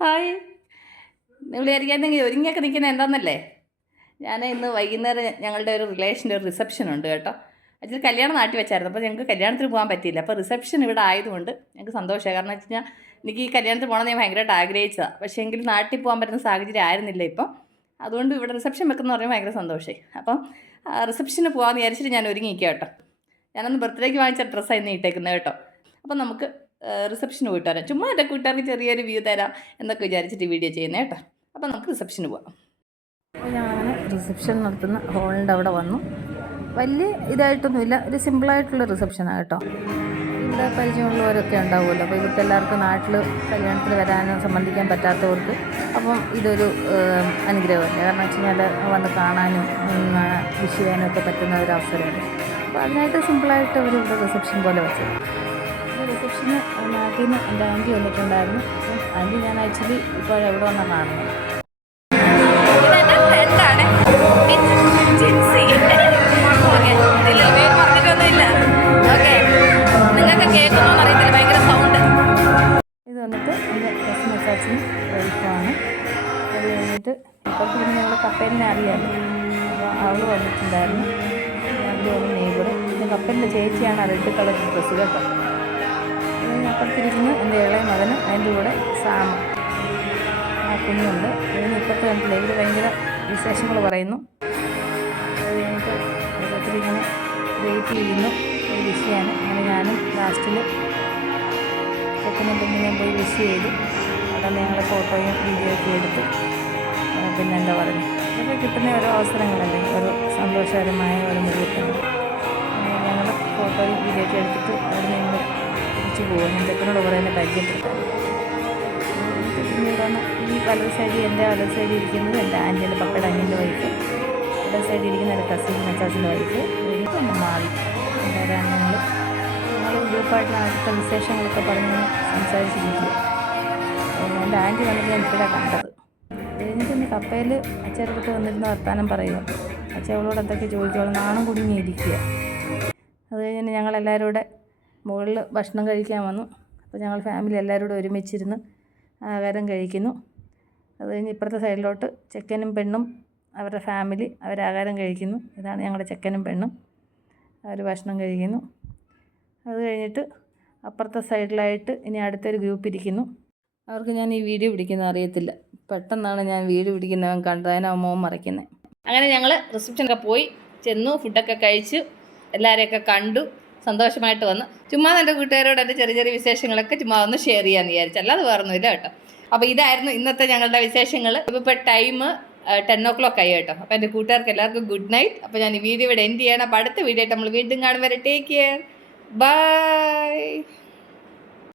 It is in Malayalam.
ഹായ്. നിങ്ങൾ വിചാരിക്കാന്നെങ്കിൽ ഒരുങ്ങിയൊക്കെ നിൽക്കുന്നത് എന്താണെന്നല്ലേ? ഞാൻ ഇന്ന് വൈകുന്നേരം ഞങ്ങളുടെ ഒരു റിലേഷൻ്റെ ഒരു റിസപ്ഷൻ ഉണ്ട് കേട്ടോ. അതിൽ കല്യാണം നാട്ടി വെച്ചായിരുന്നു. അപ്പോൾ ഞങ്ങൾക്ക് കല്യാണത്തിന് പോകാൻ പറ്റിയില്ല. അപ്പോൾ റിസപ്ഷൻ ഇവിടെ ആയതുകൊണ്ട് ഞങ്ങൾക്ക് സന്തോഷമായി. കാരണം വെച്ച് കഴിഞ്ഞാൽ എനിക്ക് ഈ കല്യാണത്തിന് പോകണമെന്ന് ഞാൻ ഭയങ്കരമായിട്ട് ആഗ്രഹിച്ചതാണ്. പക്ഷേ എങ്കിൽ നാട്ടിൽ പോകാൻ പറ്റുന്ന സാഹചര്യം ആയിരുന്നില്ല ഇപ്പം. അതുകൊണ്ട് ഇവിടെ റിസപ്ഷൻ വെക്കുന്ന പറഞ്ഞാൽ ഭയങ്കര സന്തോഷമായി. അപ്പം റിസപ്ഷന് പോകാമെന്ന് വിചാരിച്ചിട്ട് ഞാൻ ഒരുങ്ങിയിരിക്കുക കേട്ടോ. ഞാനന്ന് ബർത്ത്ഡേക്ക് വാങ്ങിച്ച ഡ്രസ്സാണ് ഇന്ന് ഇട്ടേക്കുന്നത് കേട്ടോ. അപ്പം നമുക്ക് റിസപ്ഷന് പോയിട്ട് വരാം. ചുമ്മാ എൻ്റെ കൂട്ടുകാർക്ക് ചെറിയൊരു വ്യൂ തരാം എന്നൊക്കെ വിചാരിച്ചിട്ട് വീഡിയോ ചെയ്യുന്നത് കേട്ടോ. അപ്പം നമുക്ക് റിസപ്ഷന് പോകാം. അപ്പോൾ ഞങ്ങളങ്ങനെ റിസപ്ഷൻ നടത്തുന്ന ഹോളിൻ്റെ അവിടെ വന്നു. വലിയ ഇതായിട്ടൊന്നുമില്ല, ഒരു സിമ്പിളായിട്ടുള്ള റിസപ്ഷനാണ് കേട്ടോ. ഇവിടെ പരിചയമുള്ളവരൊക്കെ ഉണ്ടാവുമല്ലോ. അപ്പോൾ ഇവർക്ക് എല്ലാവർക്കും നാട്ടിൽ കല്യാണത്തിന് വരാനും സംബന്ധിക്കാൻ പറ്റാത്തവർക്ക് അപ്പം ഇതൊരു അനുഗ്രഹമല്ലേ. കാരണം വെച്ച് കഴിഞ്ഞാൽ വന്ന് കാണാനും വിഷ് ചെയ്യാനും ഒക്കെ പറ്റുന്ന ഒരു അവസരമല്ലേ. അപ്പോൾ അതിനായിട്ട് സിമ്പിളായിട്ട് അവർ ഇവിടെ റിസപ്ഷൻ പോലെ വെച്ചത്. റിസപ്ഷന് നാട്ടിൽ നിന്ന് എൻ്റെ ആൻറ്റി വന്നിട്ടുണ്ടായിരുന്നു. ആൻറ്റി ഞാൻ ആക്ച്വലി ഇപ്പോൾ എവിടെ വന്നാൽ കാണുന്നത്. ഇത് വന്നിട്ട് എൻ്റെ കസിൻ അച്ചാച്ചനും വൈഫാണ്. അത് കഴിഞ്ഞിട്ട് ഇപ്പോഴത്തെ പിന്നെ ഞങ്ങൾ കപ്പലിനെ അറിയാമല്ലോ. അപ്പോൾ അവൾ വന്നിട്ടുണ്ടായിരുന്നു. അവൾ വന്ന് നെയ്ബർ. പിന്നെ കപ്പലിൻ്റെ ചേച്ചിയാണ് റെഡ് കളർ ഡ്രസ്സ് കേട്ടോ. അപ്പുറത്തിരിക്കുന്നു എൻ്റെ ഇളയ മകനും അതിൻ്റെ കൂടെ സാമ ആ കുഞ്ഞുണ്ട്. ഇതിന് ഇപ്പോഴത്തെ കണ്ടില്ല, ഇവർ ഭയങ്കര വിശേഷങ്ങൾ പറയുന്നു. അത് കഴിഞ്ഞിട്ട് ഓരോരുത്തർ ഇങ്ങനെ വെയിറ്റ് ചെയ്യുന്നു ഒരു വിഷ് ചെയ്യാൻ. അങ്ങനെ ഞാനും ലാസ്റ്റിൽ ചെക്കനും പെണ്ണിനെയും പോയി വിഷ് ചെയ്തു. അവിടെ ഞങ്ങളെ ഫോട്ടോയും വീഡിയോ ഒക്കെ എടുത്ത് പിന്നെ എന്താ പറയുക, ഇതൊക്കെ കിട്ടുന്ന ഓരോ അവസരങ്ങളല്ലേ, ഒരു സന്തോഷകരമായ ഒരു മുഹൂർത്തങ്ങൾ. ഞങ്ങൾ ഫോട്ടോയും വീഡിയോ ഒക്കെ എടുത്തിട്ട് അവിടെ ഞങ്ങൾ തിരിച്ചു പോകും. ഞാൻ ചെക്കനോട് കുറേ തന്നെ പരിചയപ്പെടുത്താൻ. പിന്നീട് ഈ വലത് സൈഡിൽ എൻ്റെ വലത് സൈഡിൽ ഇരിക്കുന്നത് എൻ്റെ ആൻറ്റിയുടെ പപ്പയുടെ അനിയൻ്റെ വൈഫ്, ഇടത് സൈഡിൽ ഇരിക്കുന്ന എൻ്റെ കസിൻ മച്ചാസിൻ്റെ വൈഫ്, എനിക്ക് എൻ്റെ മാറി. എല്ലാവരും ഞങ്ങൾ ഗ്രൂപ്പായിട്ട് അടുത്ത വിശേഷങ്ങളൊക്കെ പറഞ്ഞ് സംസാരിച്ചിരിക്കുക. എൻ്റെ ആൻറ്റി വന്നിട്ട് ഞാൻ ഇപ്പോഴാണ് കണ്ടത്. കഴിഞ്ഞിട്ട് ഇന്ന് കപ്പയിൽ അച്ഛൻ്റെ അടുത്ത് വന്നിരുന്ന വർത്താനം പറയുക. അച്ഛൻ അവളോട് എന്തൊക്കെ ചോദിച്ചോളും, നാണം കുടുങ്ങിയിരിക്കുക. അത് കഴിഞ്ഞ് ഞങ്ങളെല്ലാവരും കൂടെ മുകളിൽ ഭക്ഷണം കഴിക്കാൻ വന്നു. അപ്പോൾ ഞങ്ങൾ ഫാമിലി എല്ലാവരും കൂടെ ഒരുമിച്ചിരുന്ന് ആഹാരം കഴിക്കുന്നു. അത് കഴിഞ്ഞ് ഇപ്പുറത്തെ സൈഡിലോട്ട് ചെക്കനും പെണ്ണും അവരുടെ ഫാമിലി അവരാഹാരം കഴിക്കുന്നു. ഇതാണ് ഞങ്ങളുടെ ചെക്കനും പെണ്ണും, അവർ ഭക്ഷണം കഴിക്കുന്നു. അത് കഴിഞ്ഞിട്ട് അപ്പുറത്തെ സൈഡിലായിട്ട് ഇനി അടുത്തൊരു ഗ്രൂപ്പ് ഇരിക്കുന്നു. അവർക്ക് ഞാൻ ഈ വീഡിയോ പിടിക്കുന്നത് അറിയത്തില്ല. പെട്ടെന്നാണ് ഞാൻ വീഡിയോ പിടിക്കുന്നവൻ കണ്ടത്, അതിനാണ് മോൻ മറയ്ക്കുന്നത്. അങ്ങനെ ഞങ്ങൾ റിസപ്ഷനൊക്കെ പോയി ചെന്നു, ഫുഡൊക്കെ കഴിച്ചു, എല്ലാവരെയൊക്കെ കണ്ടു, സന്തോഷമായിട്ട് വന്നു. ചുമ്മാ എൻ്റെ കൂട്ടുകാരോട് എൻ്റെ ചെറിയ ചെറിയ വിശേഷങ്ങളൊക്കെ ചുമ്മാ ഒന്ന് ഷെയർ ചെയ്യാമെന്ന് വിചാരിച്ചു, അല്ലാതെ വേറൊന്നുമില്ല കേട്ടോ. അപ്പോൾ ഇതായിരുന്നു ഇന്നത്തെ ഞങ്ങളുടെ വിശേഷങ്ങൾ. ഇപ്പോൾ ടൈം 10 o'clock ആയി കേട്ടോ. അപ്പോൾ എൻ്റെ കൂട്ടുകാർക്ക് എല്ലാവർക്കും ഗുഡ് നൈറ്റ്. അപ്പോൾ ഞാൻ ഈ വീഡിയോ ഇവിടെ എൻഡ് ചെയ്യണം. അപ്പോൾ അടുത്ത വീഡിയോ ആയിട്ട് നമ്മൾ വീണ്ടും കാണും വരെ. Take care, by.